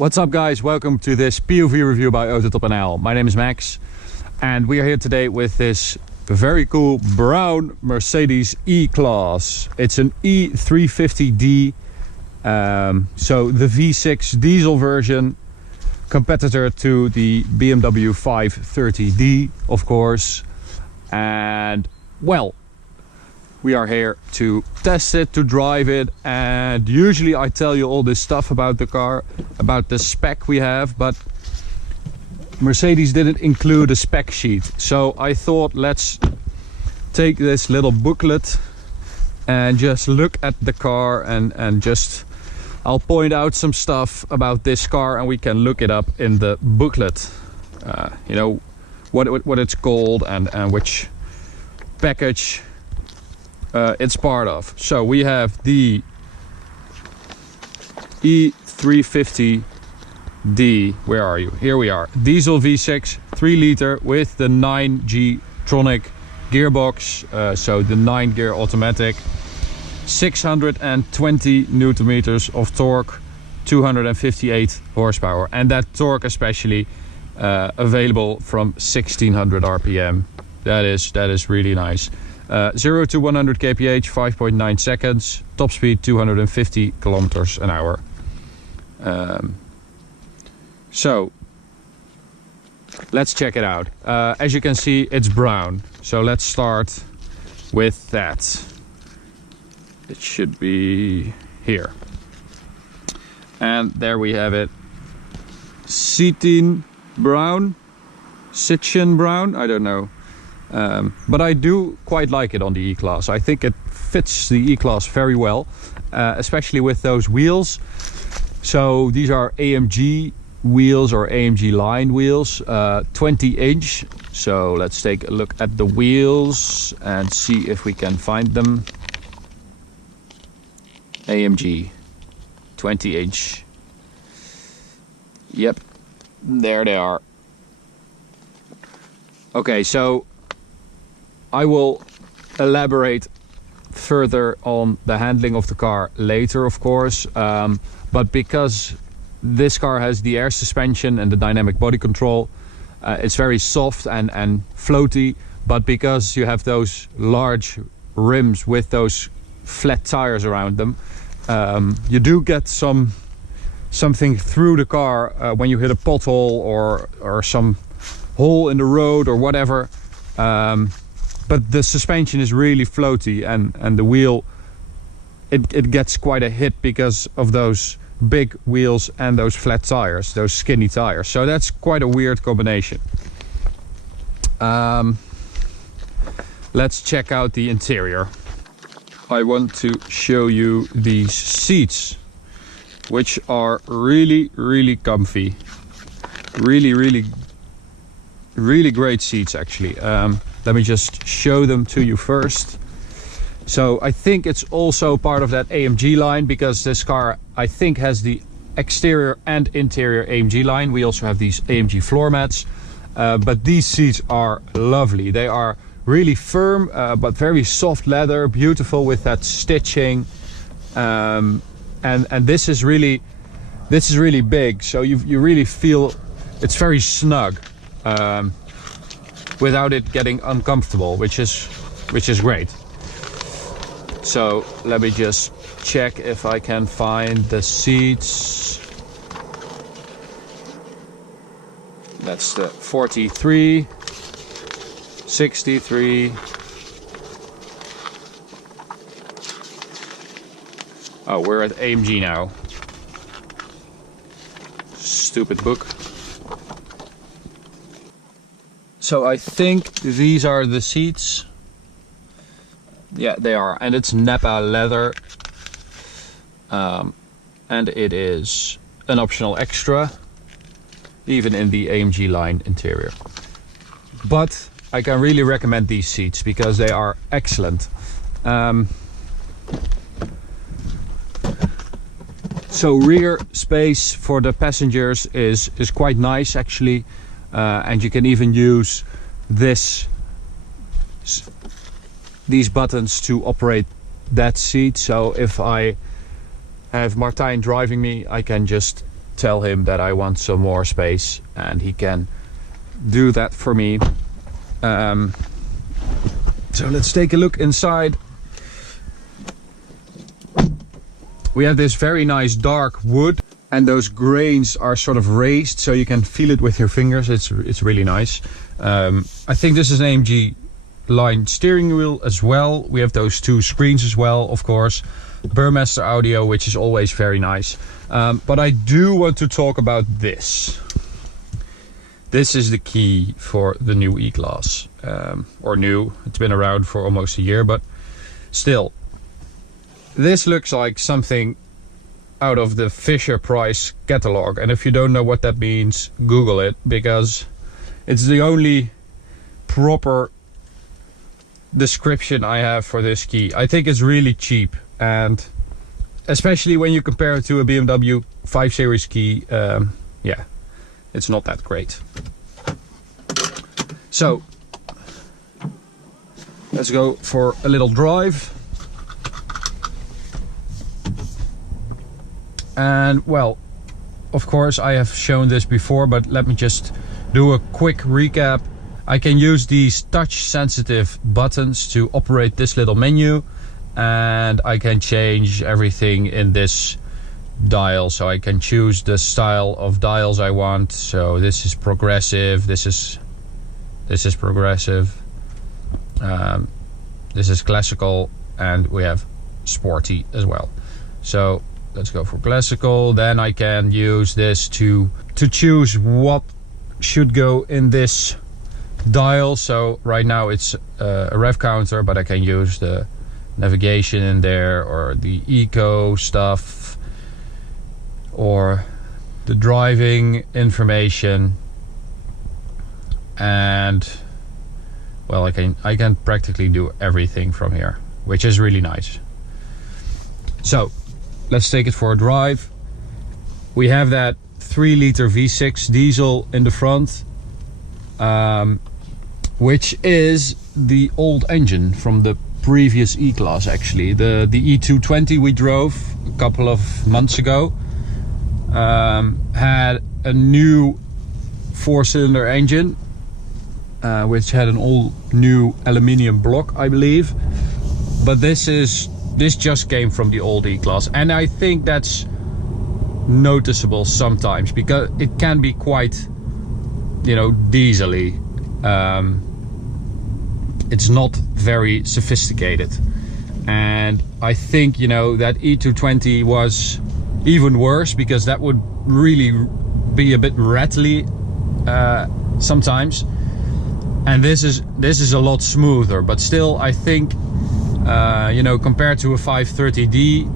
What's up guys, welcome to this POV review by AutoTopNL. My name is Max and we are here today with this very cool brown Mercedes E-Class. It's an E350d, so the V6 diesel version, competitor to the BMW 530d of course. And well, we are here to test it, to drive it, and usually I tell you all this stuff about the car, about the spec we have, but Mercedes didn't include a spec sheet. So I thought let's take this little booklet and just look at the car and just I'll point out some stuff about this car and we can look it up in the booklet. You know, what it's called and which package it's part of. So we have the E350d. Where are you? Here we are. Diesel V6 3 liter with the 9G Tronic gearbox, so the 9-gear automatic, 620 newton meters of torque, 258 horsepower, and that torque especially available from 1600 rpm. That is really nice. 0 to 100 kph 5.9 seconds, top speed 250 kilometers an hour. So let's check it out. As you can see, it's brown, so let's start with that. It should be here, and there we have it. Cetin brown, Citizen brown, I don't know. But I do quite like it on the E-Class. I think it fits the E-Class very well, especially with those wheels. So these are AMG wheels or AMG line wheels, 20-inch. So let's take a look at the wheels and see if we can find them. AMG 20-inch. Yep, there they are. Okay, so I will elaborate further on the handling of the car later, of course, but because this car has the air suspension and the dynamic body control, it's very soft and floaty, but because you have those large rims with those flat tires around them, you do get something through the car when you hit a pothole or some hole in the road or whatever. But the suspension is really floaty, and the wheel, it gets quite a hit because of those big wheels and those flat tires, those skinny tires. So that's quite a weird combination. Let's check out the interior. I want to show you these seats, which are really comfy. Really great seats actually. Let me just show them to you first. So I think it's also part of that AMG line, because this car I think has the exterior and interior AMG line. We also have these AMG floor mats, but these seats are lovely. They are really firm, but very soft leather, beautiful with that stitching, and this is really big, so you really feel it's very snug. Without it getting uncomfortable, which is great. So let me just check if I can find the seats. That's the 43, 63. Oh, we're at AMG now. Stupid book. So I think these are the seats. Yeah, they are, and it's Napa leather, and it is an optional extra, even in the AMG line interior. But I can really recommend these seats because they are excellent. So rear space for the passengers is quite nice actually. And you can even use these buttons to operate that seat. So if I have Martijn driving me, I can just tell him that I want some more space, and he can do that for me. So let's take a look inside. We have this very nice dark wood, and those grains are sort of raised so you can feel it with your fingers. It's really nice. I think this is an AMG line steering wheel as well. We have those two screens as well, of course. Burmester audio, which is always very nice. But I do want to talk about this. This is the key for the new E-Class. Or new, it's been around for almost a year, but still. This looks like something out of the Fisher-Price catalog. And if you don't know what that means, Google it, because it's the only proper description I have for this key. I think it's really cheap, and especially when you compare it to a BMW 5 Series key, yeah, it's not that great. So let's go for a little drive. And well, of course I have shown this before, but let me just do a quick recap. I can use these touch sensitive buttons to operate this little menu, and I can change everything in this dial. So I can choose the style of dials I want. So this is progressive, this is progressive, this is classical, and we have sporty as well. So let's go for classical. Then I can use this to choose what should go in this dial. So right now it's a rev counter, but I can use the navigation in there, or the eco stuff, or the driving information, and well, I can practically do everything from here, which is really nice. So let's take it for a drive. We have that 3-liter V6 diesel in the front, which is the old engine from the previous E-Class actually. The E220 we drove a couple of months ago had a new 4-cylinder engine, which had an all new aluminium block, I believe. But this just came from the old E-Class, and I think that's noticeable sometimes because it can be quite, you know, diesely. It's not very sophisticated, and I think, you know, that E220 was even worse, because that would really be a bit rattly sometimes, and this is a lot smoother. But still, I think, you know, compared to a 530d,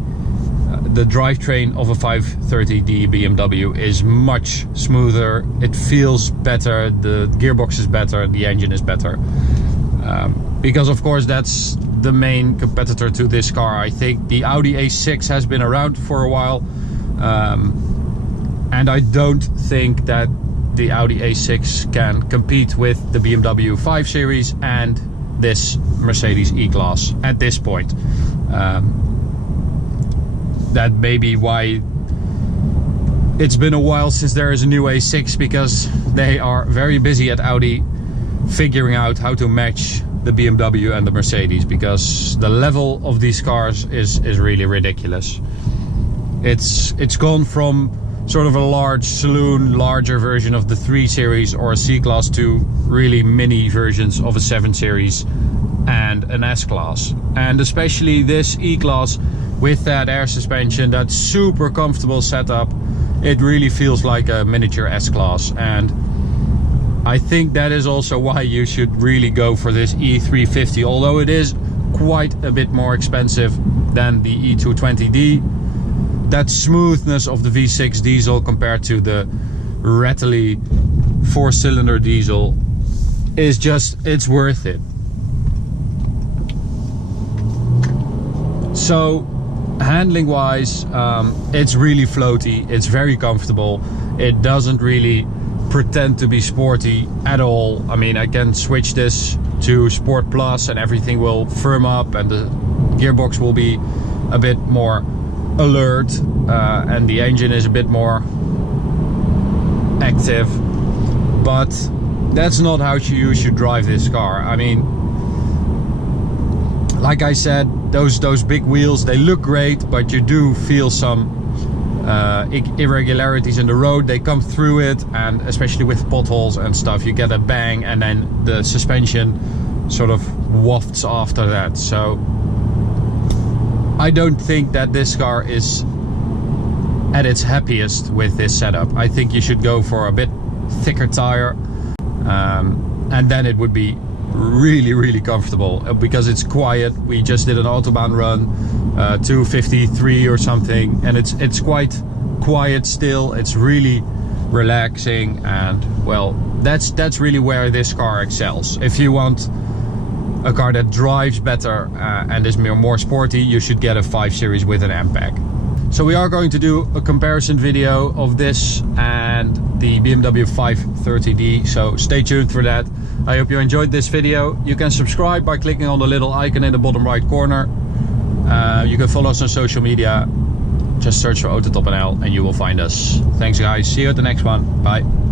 the drivetrain of a 530d BMW is much smoother. It feels better, the gearbox is better, the engine is better. Because of course that's the main competitor to this car. I think the Audi A6 has been around for a while, and I don't think that the Audi A6 can compete with the BMW 5 Series and this Mercedes E-Class at this point. That may be why it's been a while since there is a new A6, because they are very busy at Audi figuring out how to match the BMW and the Mercedes, because the level of these cars is really ridiculous. It's gone from sort of a large saloon, larger version of the 3 Series or a C-Class to really mini versions of a 7 Series and an S-Class. And especially this E-Class with that air suspension, that super comfortable setup, it really feels like a miniature S-Class. And I think that is also why you should really go for this E350, although it is quite a bit more expensive than the E220d. That smoothness of the V6 diesel compared to the rattly 4-cylinder diesel is just, it's worth it. So handling wise, it's really floaty, it's very comfortable, it doesn't really pretend to be sporty at all. I mean, I can switch this to Sport Plus and everything will firm up, and the gearbox will be a bit more alert, and the engine is a bit more active, but that's not how you should drive this car. I mean, like I said, those big wheels, they look great, but you do feel some irregularities in the road. They come through it, and especially with potholes and stuff, you get a bang, and then the suspension sort of wafts after that. So I don't think that this car is at its happiest with this setup. I think you should go for a bit thicker tire, and then it would be really comfortable, because it's quiet. We just did an autobahn run, 253 or something, and it's quite quiet still. It's really relaxing, and well, that's really where this car excels. If you want a car that drives better and is more sporty, you should get a 5 Series with an MPEG. So we are going to do a comparison video of this and the BMW 530d, so stay tuned for that. I hope you enjoyed this video. You can subscribe by clicking on the little icon in the bottom right corner. You can follow us on social media. Just search for AutoTopNL and you will find us. Thanks guys, see you at the next one. Bye.